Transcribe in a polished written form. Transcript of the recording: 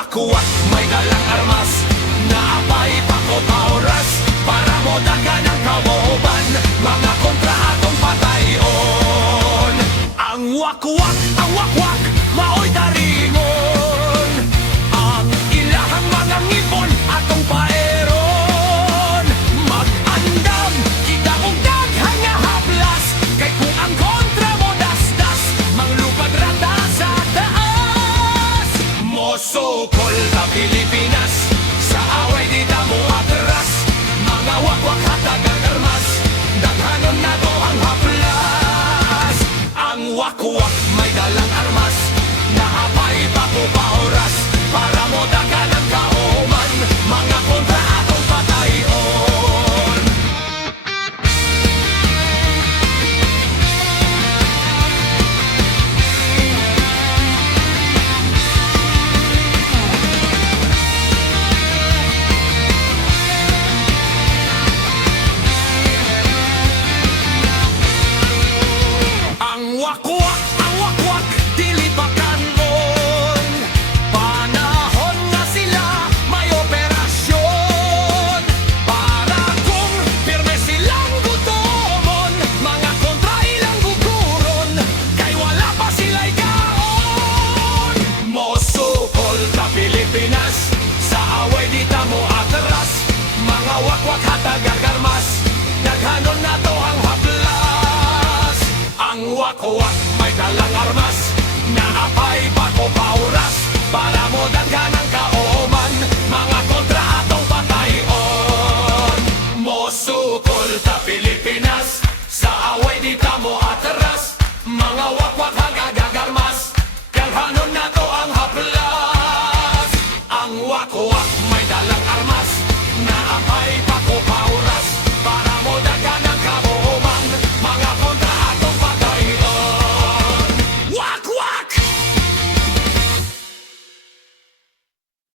wakwak may dalang armas, naapay pako pauras, para mo dagan ang kawoban, mga kontra atong patayon. Ang wakwak, maoy taringon, ang ilahang mga ngipon atong paeron. Mag-andam, kita og daghang nga haplas, kay kung ang kontra mo dasdas, manglupad rata sa taas. Mosukol ka Pilipinas, sa away di ta mo atras, mga wakwak hatag ang armas, daghanon na to ang haplas. Ang wakwak may dalang armas, naapay pako pauras, para mo dagan ang kauman, mga kontra atong patayon. Ang wakwak, dili pa kanon, panahon na sila may operasyon, para kung pirme silang gutomon, mga kontra ilang guguron, kay wala pa sila'y kaon. Mosukol ka Pilipinas, sa away di ta mo atras, mga wakwak hatag ang armas, daghanon na to ang haplas. Ang wakwak may dalang armas, naapay pako pauras, para mo daghan ang kaoman, mga kontra atong patayon. Mosukol ka Pilipinas, sa away di ta mo atras, mga wakwak hagagag armas, daghanon na to ang haplas. Ang wakwak may dalang armas, naapay